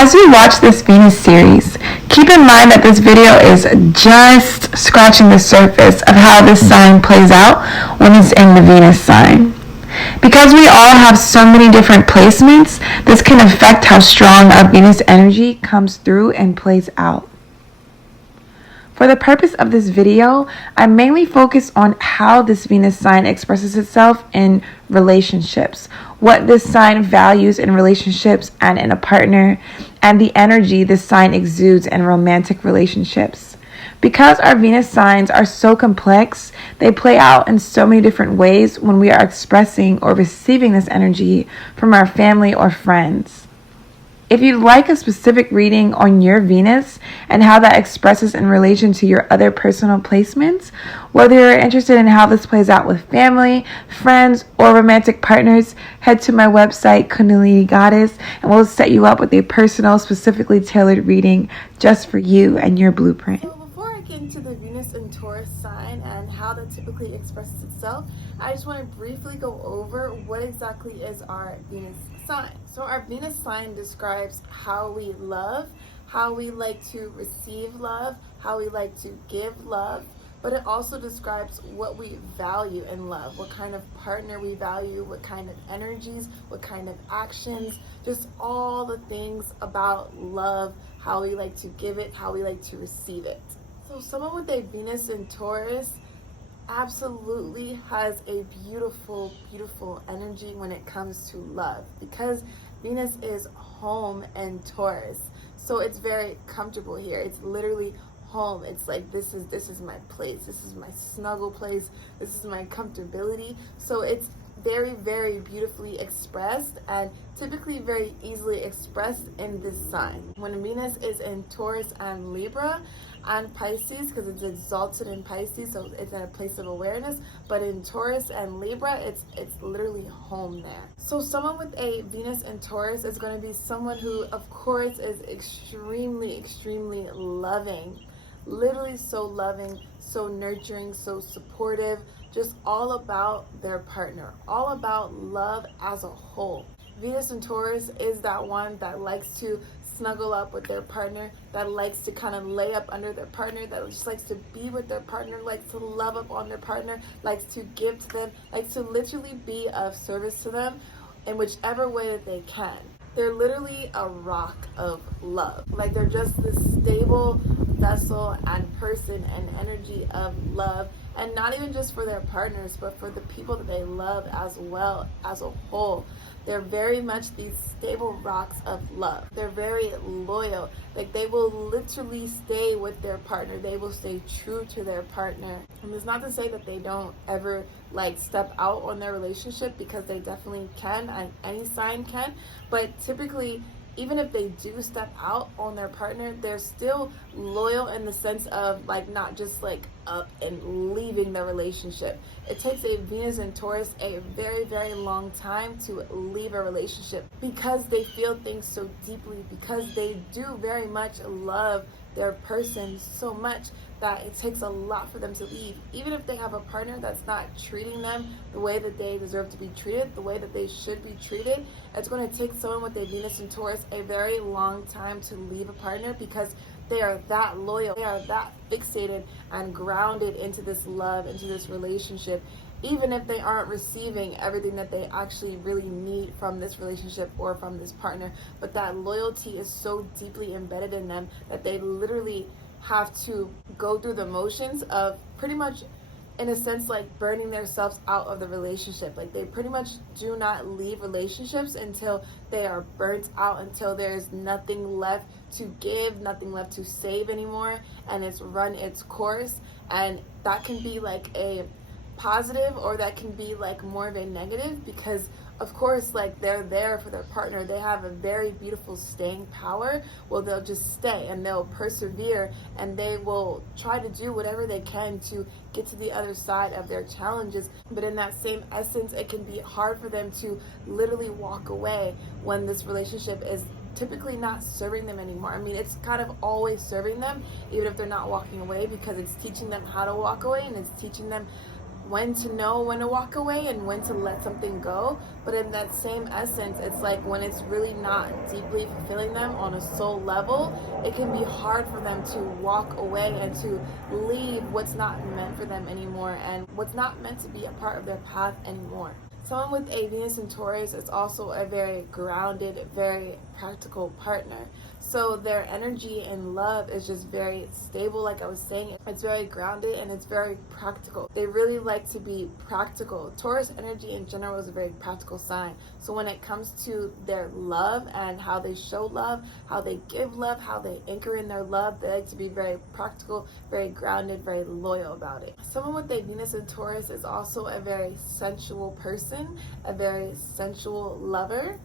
As you watch this Venus series, keep in mind that this video is just scratching the surface of how this sign plays out when it's in the Venus sign. Because we all have so many different placements, this can affect how strong our Venus energy comes through and plays out. For the purpose of this video, I mainly focus on how this Venus sign expresses itself in relationships, what this sign values in relationships and in a partner, and the energy this sign exudes in romantic relationships. Because our Venus signs are so complex, they play out in so many different ways when we are expressing or receiving this energy from our family or friends. If you'd like a specific reading on your Venus and how that expresses in relation to your other personal placements, whether you're interested in how this plays out with family, friends, or romantic partners, head to my website, Kundalini Goddess, and we'll set you up with a personal, specifically tailored reading just for you and your blueprint. So before I get into the Venus and Taurus sign and how that typically expresses itself, I just want to briefly go over what exactly is our Venus sign. So our Venus sign describes how we love, how we like to receive love, how we like to give love, but it also describes what we value in love, what kind of partner we value, what kind of energies, what kind of actions, just all the things about love, how we like to give it, how we like to receive it. So someone with a Venus in Taurus absolutely has a beautiful, beautiful energy when it comes to love, because Venus is home in Taurus. So it's very comfortable here. It's literally home. It's like this is my place. This is my snuggle place. This is my comfortability. So it's very, very beautifully expressed and typically very easily expressed in this sign. When Venus is in Taurus and Libra and Pisces, because it's exalted in Pisces, so it's in a place of awareness, but in Taurus and Libra, it's literally home there. So someone with a Venus in Taurus is going to be someone who, of course, is extremely, extremely loving. Literally so loving, so nurturing, so supportive, just all about their partner, all about love as a whole. Venus in Taurus is that one that likes to snuggle up with their partner, that likes to kind of lay up under their partner, that just likes to be with their partner, likes to love up on their partner, likes to give to them, likes to literally be of service to them in whichever way that they can. They're literally a rock of love. Like they're just this stable vessel and person and energy of love, and not even just for their partners, but for the people that they love as well as a whole. They're very much these stable rocks of love. They're very loyal. Like they will literally stay with their partner. They will stay true to their partner. And it's not to say that they don't ever like step out on their relationship, because they definitely can, and any sign can. But typically, even if they do step out on their partner, they're still loyal in the sense of like not just like up and leaving the relationship. It takes a Venus and Taurus a very, very long time to leave a relationship, because they feel things so deeply, because they do very much love their person so much that it takes a lot for them to leave. Even if they have a partner that's not treating them the way that they deserve to be treated, the way that they should be treated, it's going to take someone with a Venus and Taurus a very long time to leave a partner, because they are that loyal, they are that fixated and grounded into this love, into this relationship, even if they aren't receiving everything that they actually really need from this relationship or from this partner. But that loyalty is so deeply embedded in them that they literally have to go through the motions of pretty much, in a sense, like burning themselves out of the relationship. Like they pretty much do not leave relationships until they are burnt out, until there's nothing left to give, nothing left to save anymore, and it's run its course. And that can be like a positive, or that can be like more of a negative, because of course, like they're there for their partner. They have a very beautiful staying power. Well, they'll just stay and they'll persevere, and they will try to do whatever they can to get to the other side of their challenges. But in that same essence, it can be hard for them to literally walk away when this relationship is typically not serving them anymore. I mean, it's kind of always serving them, even if they're not walking away, because it's teaching them how to walk away, and it's teaching them when to know when to walk away and when to let something go. But in that same essence, it's like when it's really not deeply fulfilling them on a soul level, it can be hard for them to walk away and to leave what's not meant for them anymore and what's not meant to be a part of their path anymore. Someone with a Venus in Taurus is also a very grounded, very practical partner. So their energy and love is just very stable, like I was saying. It's very grounded and it's very practical. They really like to be practical. Taurus energy in general is a very practical sign. So when it comes to their love and how they show love, how they give love, how they anchor in their love, they like to be very practical, very grounded, very loyal about it. Someone with a Venus in Taurus is also a very sensual person, a very sensual lover.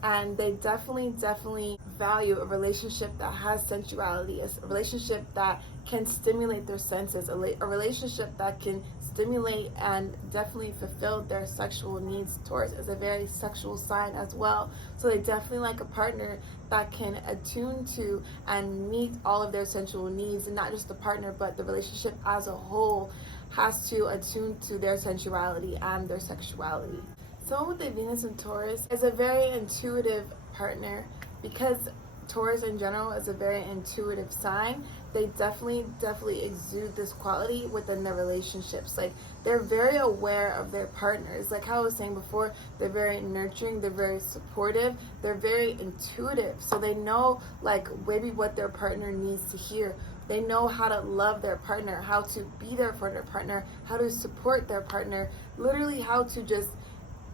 And they definitely value a relationship that has sensuality, a relationship that can stimulate their senses, a relationship that can stimulate and definitely fulfill their sexual needs. Taurus is a very sexual sign as well. So they definitely like a partner that can attune to and meet all of their sensual needs, and not just the partner, but the relationship as a whole has to attune to their sensuality and their sexuality. Someone with a Venus in Taurus is a very intuitive partner. Because Taurus in general is a very intuitive sign, they definitely exude this quality within their relationships. Like, they're very aware of their partners. Like how I was saying before, they're very nurturing, they're very supportive, they're very intuitive. So they know like maybe what their partner needs to hear. They know how to love their partner, how to be there for their partner, how to support their partner, literally how to just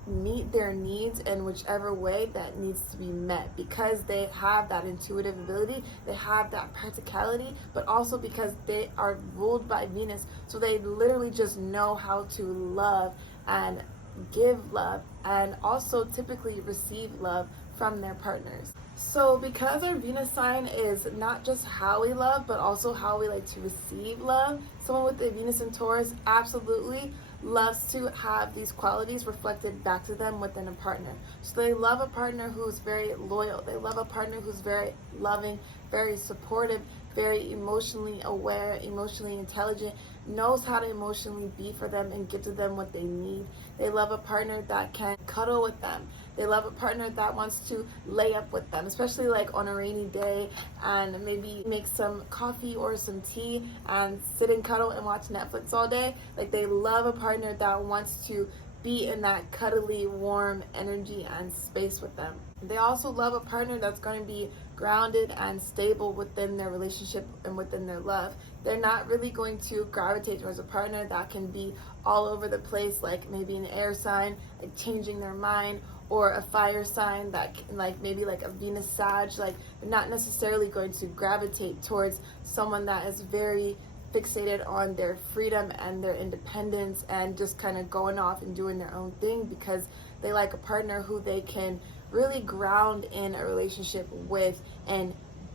meet their needs in whichever way that needs to be met, because they have that intuitive ability, they have that practicality, but also because they are ruled by Venus, so they literally just know how to love and give love and also typically receive love from their partners. So because our Venus sign is not just how we love, but also how we like to receive love, someone with a Venus in Taurus absolutely loves to have these qualities reflected back to them within a partner. So they love a partner who's very loyal. They love a partner who's very loving, very supportive, very emotionally aware, emotionally intelligent, knows how to emotionally be for them and give to them what they need. They love a partner that can cuddle with them. They love a partner that wants to lay up with them, especially like on a rainy day, and maybe make some coffee or some tea and sit and cuddle and watch Netflix all day. Like, they love a partner that wants to be in that cuddly, warm energy and space with them. They also love a partner that's going to be grounded and stable within their relationship and within their love. They're not really going to gravitate towards a partner that can be all over the place, like maybe an air sign, like changing their mind, or a fire sign that can, like maybe like a Venus Sag. Like, they're not necessarily going to gravitate towards someone that is very fixated on their freedom and their independence and just kind of going off and doing their own thing, because they like a partner who they can really ground in a relationship with and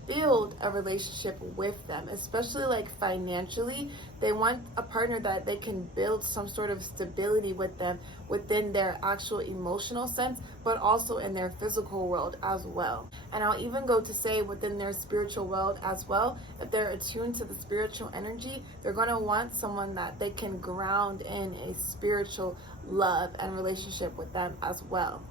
build a relationship with them, especially like financially. They want a partner that they can build some sort of stability with them within their actual emotional sense, but also in their physical world as well. And I'll even go to say within their spiritual world as well. If they're attuned to the spiritual energy, they're going to want someone that they can ground in a spiritual love and relationship with them as well.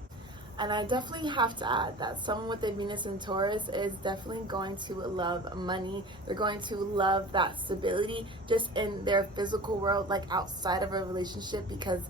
And I definitely have to add that someone with a Venus in Taurus is definitely going to love money. They're going to love that stability just in their physical world, like outside of a relationship, because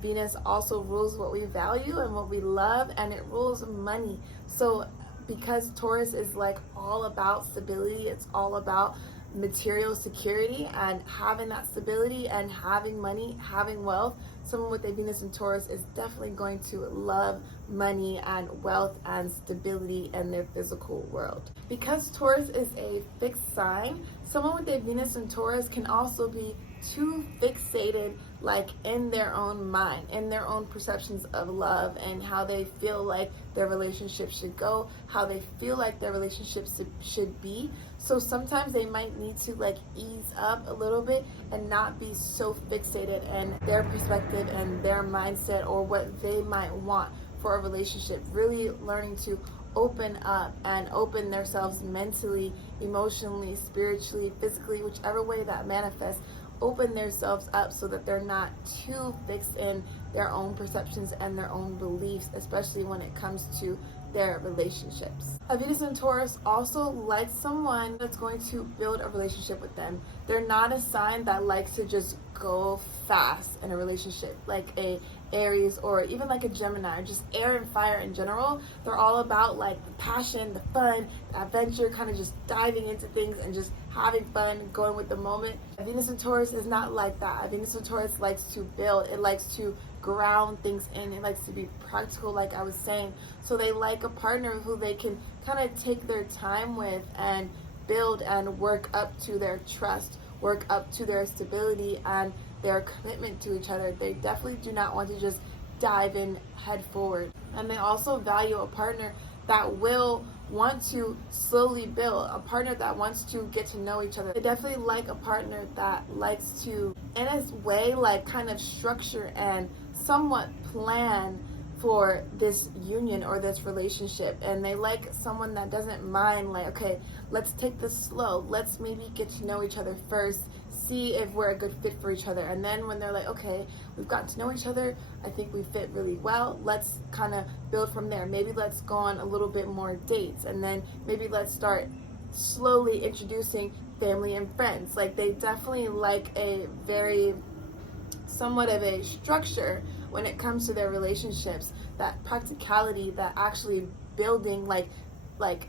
Venus also rules what we value and what we love, and it rules money. So because Taurus is like all about stability, it's all about material security and having that stability and having money, having wealth, someone with a Venus in Taurus is definitely going to love money and wealth and stability in their physical world. Because Taurus is a fixed sign, someone with a Venus in Taurus can also be too fixated, like in their own mind, in their own perceptions of love and how they feel like their relationship should go, how they feel like their relationships should be. So sometimes they might need to like ease up a little bit and not be so fixated in their perspective and their mindset or what they might want for a relationship. Really learning to open up and open themselves mentally, emotionally, spiritually, physically, whichever way that manifests, open themselves up so that they're not too fixed in their own perceptions and their own beliefs, especially when it comes to their relationships. A Venus in Taurus also likes someone that's going to build a relationship with them. They're not a sign that likes to just go fast in a relationship, like a Aries or even like a Gemini, or just air and fire in general. They're all about like the passion, the fun, the adventure, kind of just diving into things and just having fun, going with the moment. A Venus in Taurus is not like that. A Venus in Taurus likes to build. It likes to ground things in. It likes to be practical, like I was saying. So they like a partner who they can kind of take their time with and build and work up to their trust, work up to their stability and their commitment to each other. They definitely do not want to just dive in head forward. And they also value a partner that will want to slowly build, a partner that wants to get to know each other. They definitely like a partner that likes to, in a way, like kind of structure and somewhat plan for this union or this relationship. And they like someone that doesn't mind, like, okay, let's take this slow. Let's maybe get to know each other first, see if we're a good fit for each other. And then when they're like, okay, we've gotten to know each other, I think we fit really well, let's kind of build from there. Maybe let's go on a little bit more dates, and then maybe let's start slowly introducing family and friends. Like, they definitely like a very somewhat of a structure when it comes to their relationships, that practicality, that actually building, like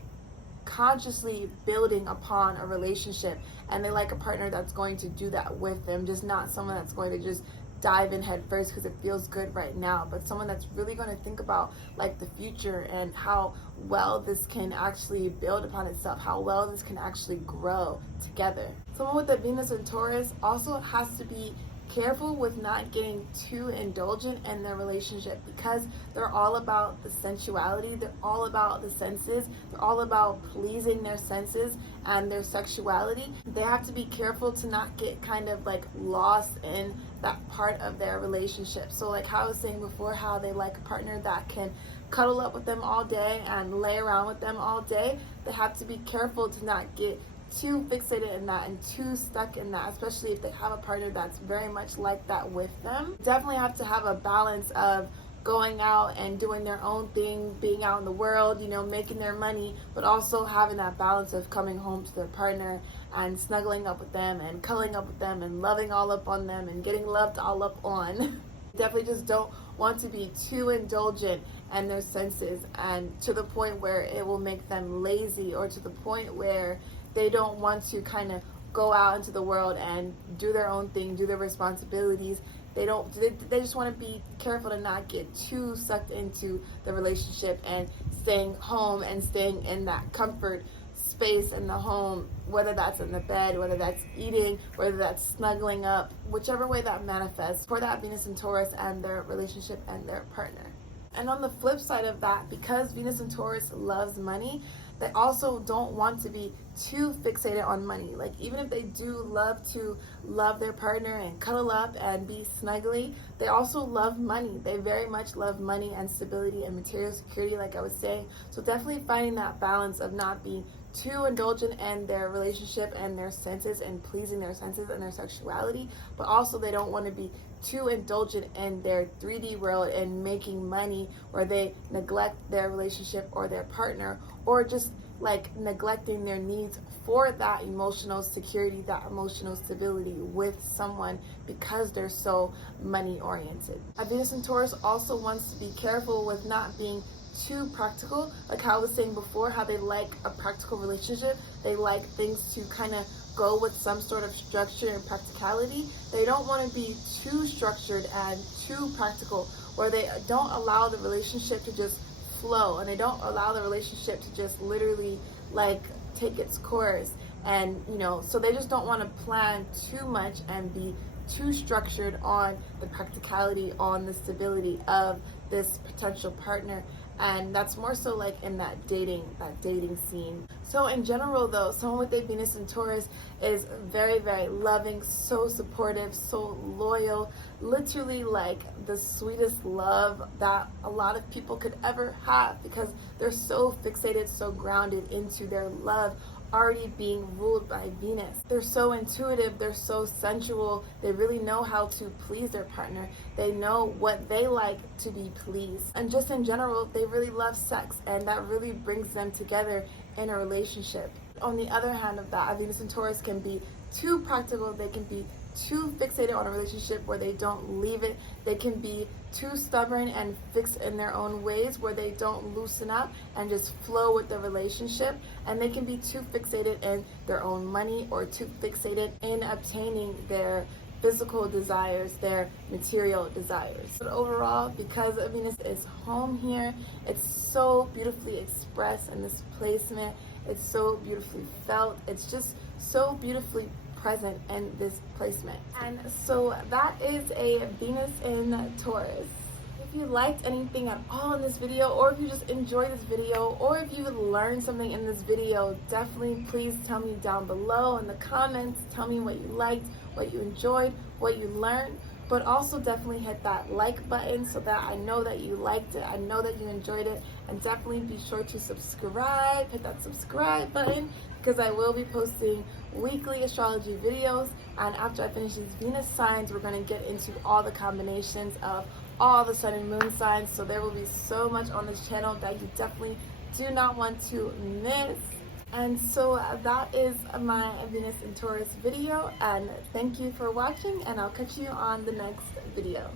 consciously building upon a relationship. And they like a partner that's going to do that with them, just not someone that's going to just dive in head first because it feels good right now, but someone that's really going to think about like the future and how well this can actually build upon itself, how well this can actually grow together. Someone with a Venus in Taurus also has to be careful with not getting too indulgent in their relationship, because they're all about the sensuality, they're all about the senses, they're all about pleasing their senses and their sexuality. They have to be careful to not get kind of like lost in that part of their relationship. So like how I was saying before, how they like a partner that can cuddle up with them all day and lay around with them all day, they have to be careful to not get too fixated in that and too stuck in that, especially if they have a partner that's very much like that with them. Definitely have to have a balance of going out and doing their own thing, being out in the world, making their money, but also having that balance of coming home to their partner and snuggling up with them and cuddling up with them and loving all up on them and getting loved all up on. Definitely just don't want to be too indulgent in their senses, and to the point where it will make them lazy, or to the point where they don't want to kind of go out into the world and do their own thing, do their responsibilities. They just want to be careful to not get too sucked into the relationship and staying home and staying in that comfort space in the home, whether that's in the bed, whether that's eating, whether that's snuggling up, whichever way that manifests for that Venus and Taurus and their relationship and their partner. And on the flip side of that, because Venus and Taurus loves money, they also don't want to be too fixated on money. Like, even if they do love to love their partner and cuddle up and be snuggly, they also love money. They very much love money and stability and material security, like I was saying. So definitely finding that balance of not being too indulgent in their relationship and their senses and pleasing their senses and their sexuality, but also they don't want to be too indulgent in their 3D world and making money where they neglect their relationship or their partner, or just like neglecting their needs for that emotional security, that emotional stability with someone because they're so money oriented. A Venus in Taurus also wants to be careful with not being too practical, like how I was saying before, how they like a practical relationship. They like things to kind of go with some sort of structure and practicality. They don't want to be too structured and too practical, where they don't allow the relationship to just flow, and they don't allow the relationship to just literally like take its course. And so they just don't want to plan too much and be too structured on the practicality, on the stability of this potential partner. And that's more so like in that dating scene. So in general though, someone with a Venus in Taurus is very, very loving, so supportive, so loyal, literally like the sweetest love that a lot of people could ever have, because they're so fixated, so grounded into their love already being ruled by Venus. They're so intuitive, they're so sensual, they really know how to please their partner. They know what they like to be pleased. And just in general, they really love sex, and that really brings them together in a relationship. On the other hand of that, Venus and Taurus can be too practical, they can be too fixated on a relationship where they don't leave it. They can be too stubborn and fixed in their own ways where they don't loosen up and just flow with the relationship. And they can be too fixated in their own money or too fixated in obtaining their physical desires, their material desires. But overall, because Venus is home here, it's so beautifully expressed in this placement. It's so beautifully felt. It's just so beautifully present in this placement. And so that is a Venus in Taurus. If you liked anything at all in this video, or if you just enjoyed this video, or if you learned something in this video, definitely please tell me down below in the comments. Tell me what you liked, what you enjoyed, what you learned. But also definitely hit that like button so that I know that you liked it, I know that you enjoyed it, and definitely be sure to subscribe, hit that subscribe button, because I will be posting weekly astrology videos. And after I finish these Venus signs, we're going to get into all the combinations of all the sun and moon signs. So there will be so much on this channel that you definitely do not want to miss. And so that is my Venus and Taurus video, and thank you for watching, and I'll catch you on the next video.